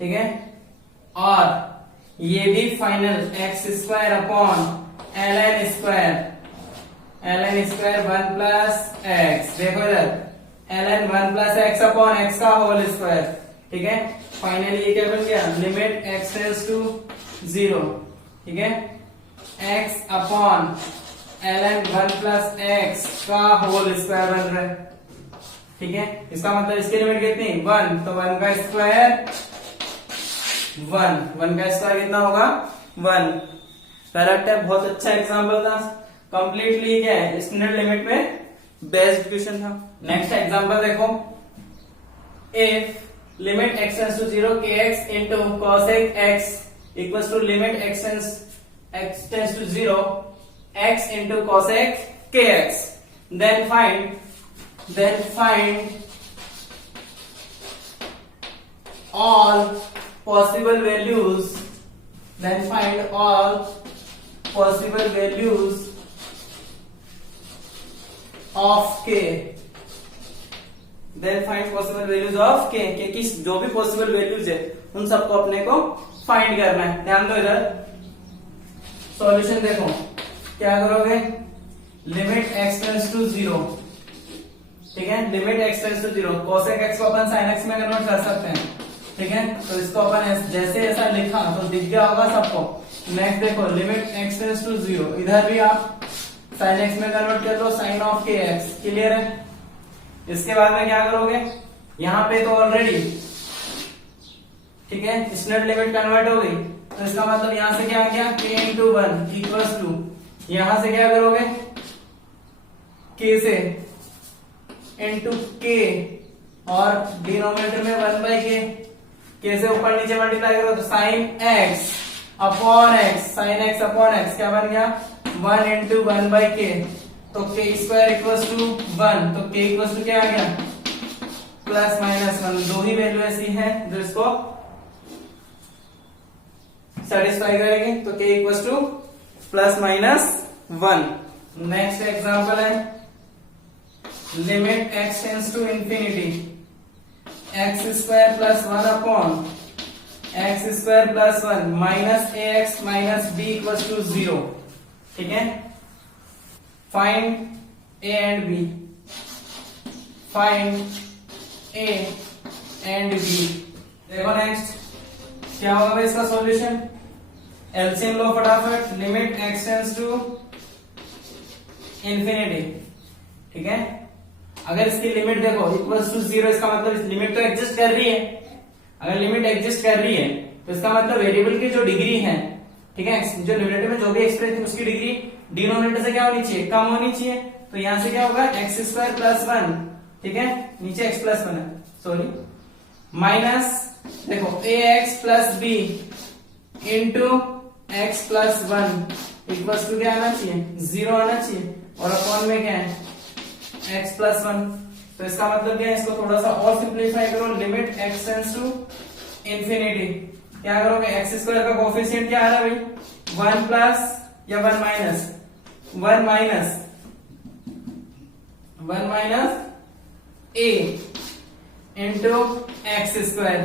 ठीक है, और ये भी final x² upon ln² 1 plus x। देखो इधर ln 1 plus x upon x का होल स्क्वायर। ठीक है, फाइनली ये क्या बन गया, लिमिट x टेंड्स टू 0। ठीक है, x upon ln 1 plus x का होल स्क्वायर बन रहा है। ठीक है, इसका मतलब इसकी लिमिट कितनी 1, तो 1 का स्क्वायर 1 का स्क्वायर कितना होगा 1। करेक्ट है, बहुत अच्छा एग्जांपल था, कंप्लीटली क्या है स्टैंडर्ड लिमिट में बेस्ड क्वेश्चन था। नेक्स्ट एग्जांपल देखो, if limit x tends to 0 kx into cosec x equals to limit x tends to 0 x into cosec kx, then find all possible values, of k, के किस जो भी possible values है उन सबको अपने को फाइंड करना है। ध्यान दो इधर, सॉल्यूशन देखो क्या करोगे, लिमिट x टेंड्स टू 0, ठीक है, limit x tends to 0, cosec x को अपन sin x में कन्वर्ट कर सकते हैं, ठीक है, तो इसको अपन जैसे ऐसा लिखा तो दिख गया होगा सबको। नेक्स्ट देखो लिमिट x टेंड्स टू 0, इधर भी आप sin x में कन्वर्ट कर लो, sin ऑफ kx, क्लियर है। इसके बाद में क्या करोगे, यहाँ पे तो ऑलरेडी, ठीक है, स्टैंडर्ड लिमिट कन्वर्ट हो गई, तो इसका मतलब यहां से क्या आ गया, k इंटू 1 इक्वल्स टू, यहां से क्या करोगे, k से इंटू k और डिनोमिनेटर में 1 बाई k से ऊपर नीचे मल्टीप्लाई करो तो sin x upon x, sin x upon x क्या बन गया, 1 इंटू 1 बाई k, तो k स्क्वायर इक्वल्स टू 1, तो k इक्वल्स टू क्या आ गया, प्लस माइनस 1, दो ही वैल्यू ऐसी है जो इसको सेटिस्फाई करेगी, तो k equals to plus minus 1। Next example है limit x tends to infinity, x square plus 1 upon x square plus 1 minus ax minus b equals to 0, ठीक है। Find a and b, find a and b। देखो next क्या होगा इसका solution, LCM लो फटाफट, limit x tends to infinity, ठीक है। अगर इसकी लिमिट देखो इक्वल्स टू 0, इसका मतलब लिमिट तो एग्जिस्ट कर रही है, अगर लिमिट एग्जिस्ट कर रही है तो इसका मतलब वेरिएबल की जो डिग्री है, ठीक है, जो न्यूमरेटर में जो भी एक्सप्रेस है उसकी डिग्री डिनोमिनेटर से क्या होनी चाहिए, कम होनी चाहिए, तो यहां से क्या होगा x स्क्वायर प्लस 1, ठीक है, नीचे x प्लस 1 है, सॉरी, माइनस देखो ax plus b into x plus 1 equals to क्या आना चाहिए, 0 आना चाहिए, और अपॉन में क्या है x प्लस 1, तो इसका मतलब क्या है, इसको थोड़ा सा और सिंप्लीफाई करो, limit x tends to infinity, क्या करोगे, x स्क्वायर का कोफिशिएंट क्या आ रहा है भाई, 1 प्लस या 1 minus 1 minus 1 minus a into x square,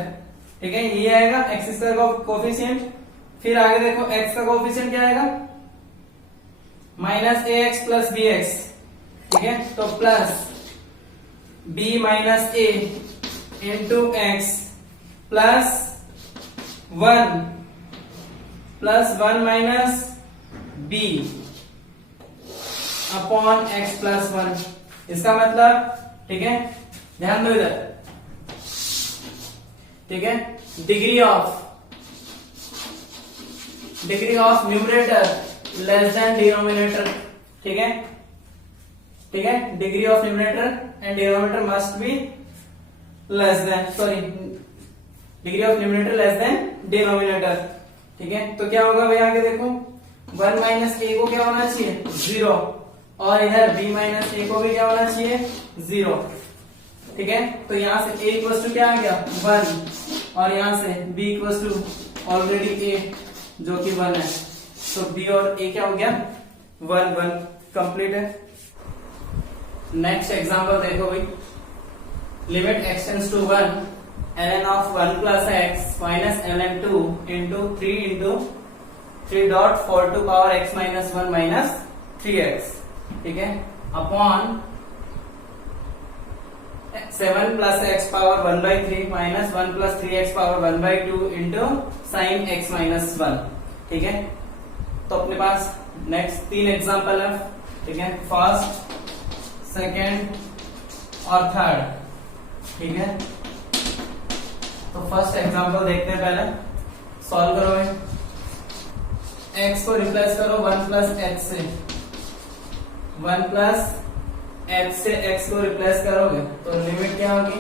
ठीक है, ये आएगा एक्स स्क्वायर का कोफिशिएंट। फिर आगे देखो x का कोफिशिएंट क्या आएगा, माइनस ए एक्स प्लस बी एक्स, ठीक है, तो plus b minus a into x plus 1 minus b upon x plus 1, इसका मतलब, ठीक है, ध्यान दो इधर, ठीक है, degree of numerator less than denominator, ठीक है, ठीक है, degree of numerator and denominator must be less than, sorry, degree of numerator less than denominator, ठीक है, तो क्या होगा भाई, आगे देखो 1 माइनस ए को क्या होना चाहिए, 0, और इधर b माइनस ए को भी क्या होना चाहिए, 0, ठीक है, तो यहां से a इक्वल्स टू क्या आ गया, 1, और यहां से b equals to already a जो कि 1 है, तो b और a क्या हो गया, 1 कंप्लीट है। नेक्स्ट एग्जांपल देखो भाई, limit x tends to 1, ln of 1 plus x minus ln 2 into 3 dot 4 to power x minus 1 minus 3x, ठीक है, upon 7 plus x power 1 by 3 minus 1 plus 3x power 1 by 2 into sine x minus 1, ठीक है। तो अपने पास next 3 example है, ठीक है, first, second और थर्ड, ठीक है। तो फर्स्ट एग्जांपल देखते हैं, पहले सॉल्व करो, x को रिप्लेस करो 1 प्लस h से, 1 प्लस h से x को रिप्लेस करोगे तो लिमिट क्या होगी,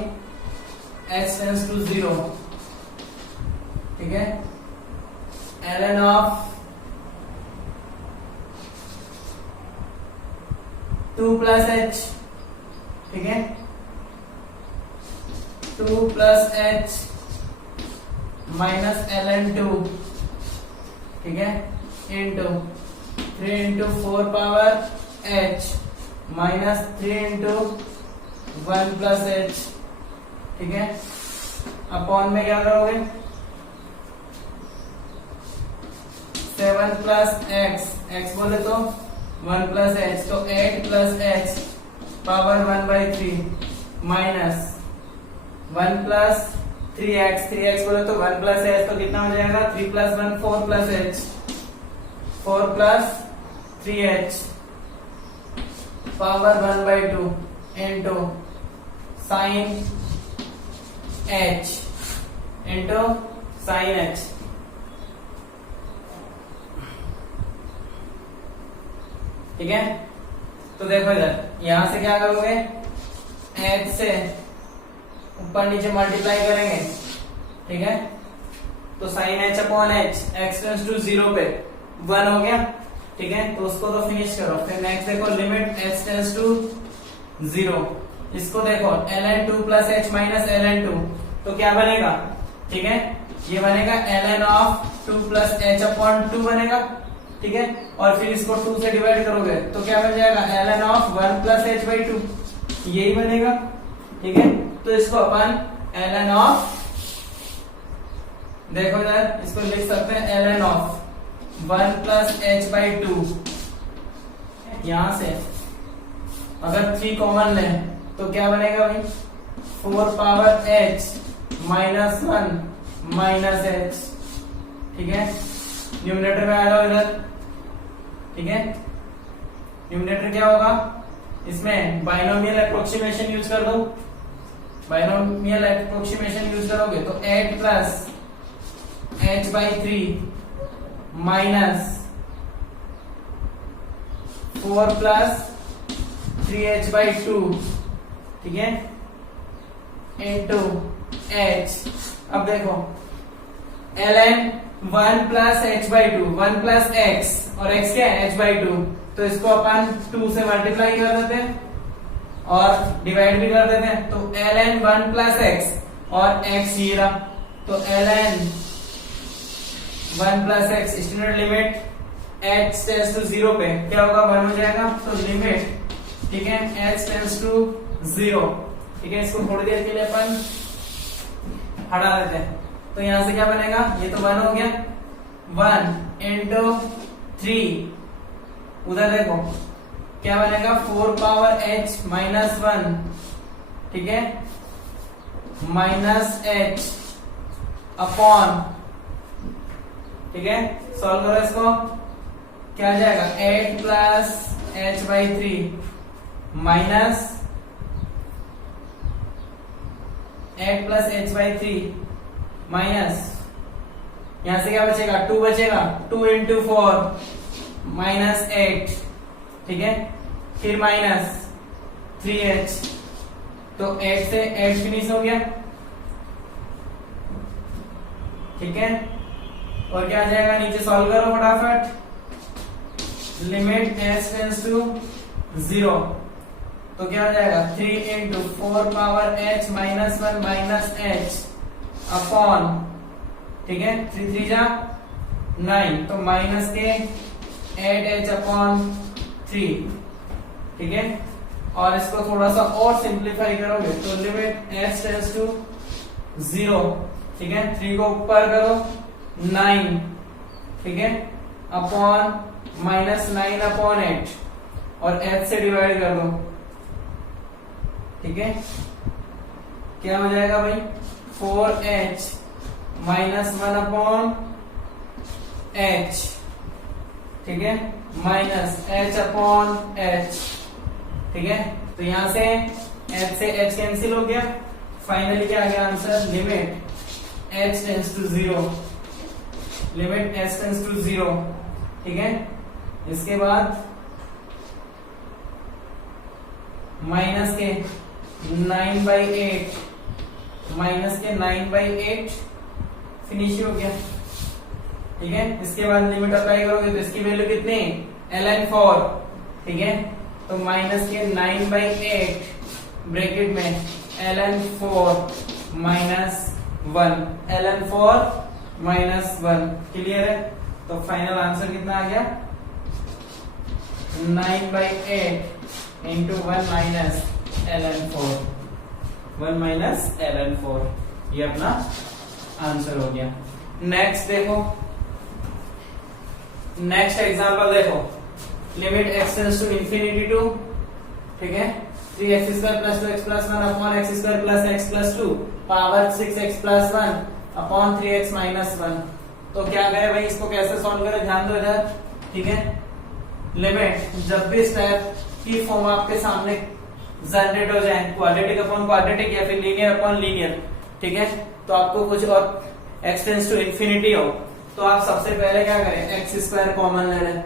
x टेंड्स टू 0, ठीक है, ln ऑफ 2 प्लस h, ठीक है, 2 प्लस h माइनस ln 2, ठीक है, into 3 into 4 power h minus 3 into 1 plus h, ठीक है, अपॉन में क्या करोगे, 7 वन प्लस एक्स, एक्स बोले तो वन प्लस एच, तो 8 plus H power 1/3 minus 1 plus 3x, 3x बोले तो 1 प्लस एच, तो कितना हो जाएगा 3 plus 1 4 plus H, 4 plus 3h power 1/2 into sine h into sine h। ठीक है, तो देखो इधर यहां से क्या करोगे, h से ऊपर नीचे मल्टीप्लाई करेंगे। ठीक है, तो sine h upon h, x tends to 0 पे 1 हो गया। ठीक है, तो उसको तो फिनिश करो। फिर नेक्स्ट देखो लिमिट h टेंड्स टू 0, इसको देखो ln2 plus h minus ln2, तो क्या बनेगा, ठीक है, ये बनेगा ln of 2 plus h upon 2 बनेगा। ठीक है, और फिर इसको 2 से डिवाइड करोगे तो क्या बन जाएगा ln of 1 plus h by 2, यही बनेगा। ठीक है, तो इसको अपन ln ऑफ, देखो इधर इसको लिख सकते हैं ln of 1 plus h by 2, यहां से अगर 3 कॉमन ले तो क्या बनेगा भाई 4 power h minus 1 minus h। ठीक है, न्यूमरेटर में आ जाओ इधर। ठीक है, न्यूमरेटर क्या होगा, इसमें बाइनोमियल अप्रोक्सीमेशन यूज कर दो। बाइनोमियल अप्रोक्सीमेशन यूज करोगे तो 8 plus h by 3 minus 4 plus 3h by 2, ठीक है, इंटू h। अब देखो ln 1 plus h by 2, 1 plus x और x क्या है h बाई 2, तो इसको अपन 2 से मल्टीप्लाई कर देते हैं और डिवाइड भी कर देते हैं। तो ln 1 प्लस x और x ये रहा, तो ln 1 plus x standard limit h tends to 0 पे क्या होगा 1 हो जाएगा, तो लिमिट, ठीक है, h टेंड्स टू 0। ठीक है, इसको थोड़ी देर के लिए अपन हटा देते हैं। तो यहां से क्या बनेगा, ये तो 1 हो गया, 1 इंटू 3, उधर देखो क्या बनेगा 4 पावर h माइनस 1, ठीक है, माइनस h अपॉन, ठीक है, सॉल्व करो इसको, क्या आ जाएगा 8 plus h by 3 minus 8 plus h by 3 minus, यहां से क्या बचेगा 2 बचेगा, 2 इंटू 4 माइनस 8, ठीक है, फिर माइनस 3h, तो 8 से 8 फिनिश हो गया। ठीक है, और क्या आ जाएगा, नीचे सॉल्व करो फटाफट, लिमिट h टेंड्स टू 0, तो क्या हो जाएगा 3 into 4 power h minus 1 minus h upon, ठीक है, 3 3 जा 9, तो माइनस के 8h अपॉन 3। ठीक है, और इसको थोड़ा सा और सिंप्लीफाई करोगे तो लिमिट h टेंड्स टू 0, ठीक है, 3 को ऊपर करो 9, ठीक है, अपॉन माइनस 9 अपॉन 8 और h से डिवाइड कर दो। ठीक है, क्या हो जाएगा भाई 4h माइनस 1 अपॉन h, ठीक है, माइनस h अपॉन h। ठीक है, तो यहां से h से h कैंसिल हो गया, फाइनली क्या आ गया answer, limit h tends to 0, limit h tends to 0। ठीक है, इसके बाद माइनस के 9/8 माइनस के 9/8 फिनिश हो गया। ठीक है, इसके बाद लिमिट अप्लाई करोगे तो इसकी वैल्यू कितनी, ln 4, ठीक है, तो माइनस के 9/8 ब्रैकेट में ln 4 minus 1, ln 4 minus 1, clear है। तो फाइनल आंसर कितना आ गया 9/8 into 1 minus ln 4, 1 minus ln 4, ये अपना आंसर हो गया। नेक्स्ट देखो नेक्स्ट एग्जांपल देखो, limit x tends to infinity to, ठीक है, 3x square plus 2x plus 1 upon x square plus x plus 2 power 6x plus 1 upon 3x minus 1। तो क्या करें भाई, इसको कैसे सॉल्व करें, ध्यान दो इधर, ठीक है। लिमिट जब भी स्टेप की फॉर्म आपके सामने जनरेट हो जाए, क्वाड्रेटिक अपॉन क्वाड्रेटिक या फिर लीनियर अपॉन लीनियर, ठीक है, तो आपको कुछ और x टेंड्स टू इंफिनिटी हो, तो आप सबसे पहले क्या करें, x स्क्वायर कॉमन ले लें,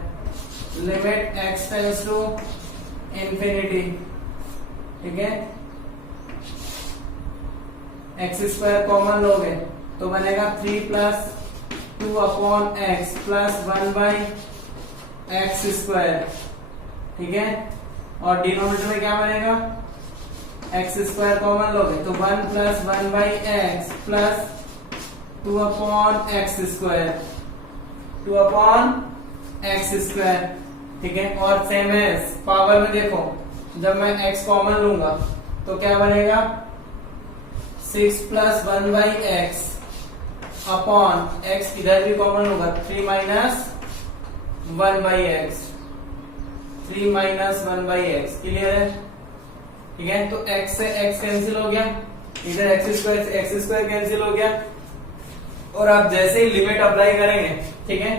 limit x tends to infinity, ठीक है, x स्क्वायर कॉमन लोगे तो बनेगा 3 plus 2 upon x plus 1 by x square, ठीक है, और डिनोमिनेटर में क्या बनेगा, एक्स स्क्वायर कॉमन लोगे तो 1 plus 1 by x plus 2 upon x square, 2 upon x square, ठीक है। और सेम है पावर में, देखो जब मैं x कॉमन लूंगा तो क्या बनेगा, 6 plus 1 by x upon x, इधर भी कॉमन होगा 3 minus 1 by x, 3 minus 1 by x, clear है, ठीक है। तो x से x कैंसिल हो गया, इधर x स्क्वायर कैंसिल हो गया, और आप जैसे ही लिमिट अप्लाई करेंगे, ठीक है,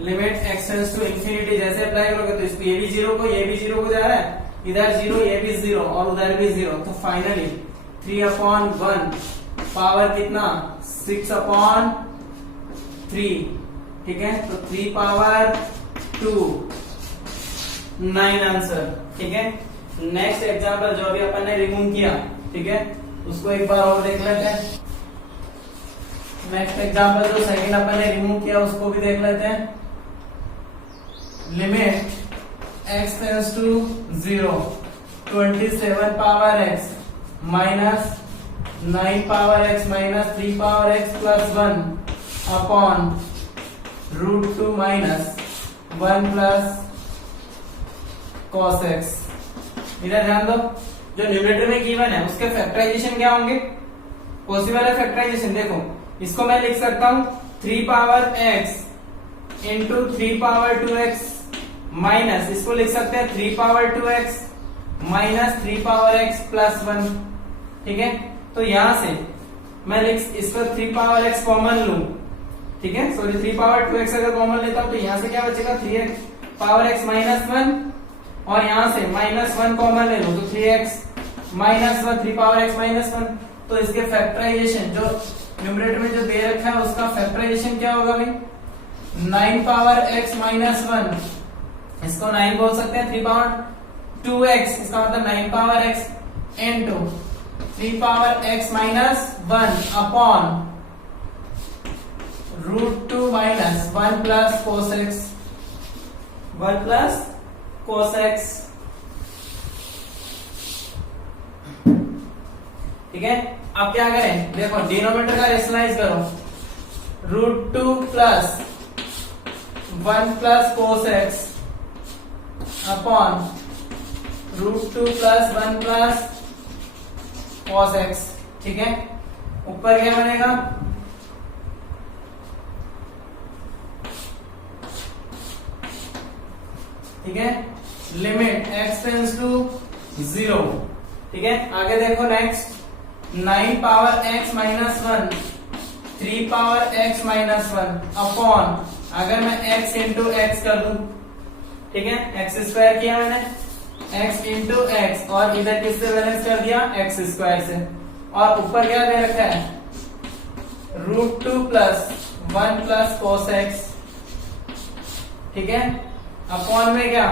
limit x tends to infinity जैसे अप्लाई करोगे तो इसको ये भी जीरो को जा रहा है, इधर जीरो, ये भी जीरो और उधर भी जीरो, तो फाइनली 3 अपॉन 1 पावर कितना, 6 अपॉन 3, ठीक है, तो 3 पावर 2, 9 आंसर, ठीक है। नेक्स्ट एग्जांपल जो अभी अपन ने रिमूव किया, ठीक है, उसको एक बार और देख लेते हैं। नेक्स्ट एग्जांपल जो सेकंड अपन ने रिमूव किया उसको भी देख लेते हैं। Limit x tends to 0, 27 power x minus 9 power x minus 3 power x plus 1 upon √2 minus 1 plus cos x। इधर ध्यान दो, जो न्यूमरेटर में गिवन है उसके फैक्टराइजेशन क्या होंगे, पॉसिबल है फैक्टराइजेशन, देखो इसको मैं लिख सकता हूं 3 power x into 3 power 2x minus, इसको लिख सकते हैं 3 power 2x minus 3 power x plus 1, ठीक है। तो यहां से मैं इसको 3 पावर x कॉमन लूं, ठीक है, सॉरी 3 पावर 2x अगर कॉमन लेता हूं तो यहां से क्या बचेगा, 3 पावर x माइनस 1, और यहां से माइनस 1 कॉमन ले लो तो 3x minus 1, 3 power x minus 1। तो इसके फैक्टराइजेशन जो न्यूमरेटर में जो दे रखा है उसका फैक्टराइजेशन क्या होगा भाई, 9 पावर x माइनस 1, इसको 9 बोल सकते हैं, 3 पावर 2x, इसका मतलब 9 power x into 3 power x minus 1 upon √2 minus 1 plus cos x, 1 plus cos x, ठीक है। अब क्या करें, देखो डिनोमिनेटर का रेशनलाइज करो, √2 plus 1 plus cos x upon √2 plus 1 plus cos x, ठीक है। ऊपर क्या बनेगा, ठीक है, लिमिट x टेंड्स टू 0, ठीक है। आगे देखो next, 9 power x minus 1, 3 power x minus 1 upon, अगर मैं x इंटू एक्स कर दूं, ठीक है, एक्स स्क्वायर किया मैंने, x इंटू एक्स, और इधर किससे बैलेंस कर दिया, एक्स स्क्वायर से, और ऊपर क्या दे रखा है, √2 प्लस 1 प्लस cos x, ठीक है, अपॉन में क्या,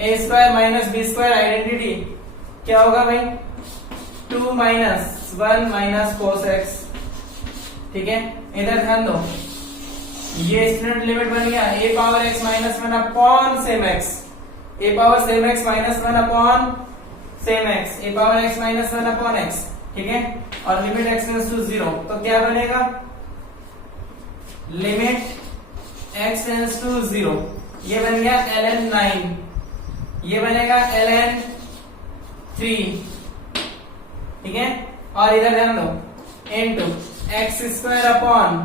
a square minus b square identity क्या होगा भाई, 2 माइनस 1 माइनस cos x, ठीक है। इधर ध्यान दो, ये स्टैंडर्ड लिमिट बन गया a power x minus 1 upon same x, a power same x minus 1 upon same x, a power x minus 1 upon x, ठीक है, और लिमिट x टेंड्स टू 0, तो क्या बनेगा, लिमिट x टेंड्स टू 0, ये बन गया ln 9, ये बनेगा ln 3, ठीक है, और इधर ध्यान दो, into x square upon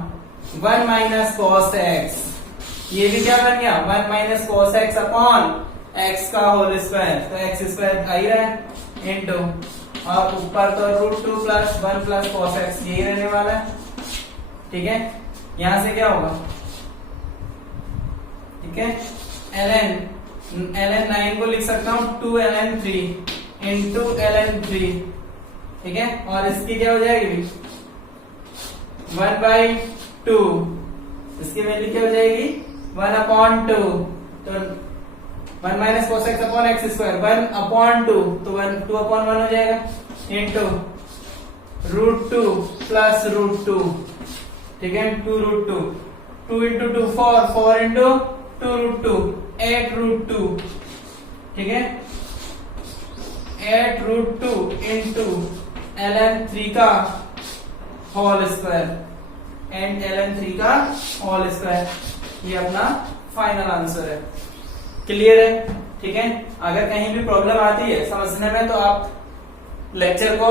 1 minus cos x, ये भी क्या बन गया 1 minus cos x upon x का होल स्क्वायर, तो एक्स स्क्वायर आ ही रहा है इंटू, और ऊपर तो √2 प्लस 1 प्लस कॉस एक्स यही रहने वाला है। ठीक है, यहां से क्या होगा, ठीक है, ln 9 को लिख सकता हूं 2 ln 3 इंटू ln 3, ठीक है, और इसकी क्या हो जाएगी 1/2, इसकी वैल्यू क्या हो जाएगी 1/2, तो 1 minus cos x upon x square 1/2, तो 2/1 हो जाएगा इंटू √2 प्लस √2, ठीक है, 2√2, 2 इंटू 2 4 इंटू 2√2 8√2, ठीक है, 8√2 इंटू ln 3 का होल स्क्वायर एंड ln 3 का होल स्क्वायर, ये अपना फाइनल आंसर है। क्लियर है? ठीक है, अगर कहीं भी प्रॉब्लम आती है समझने में तो आप लेक्चर को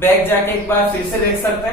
बैक जाके एक बार फिर से देख सकते हैं।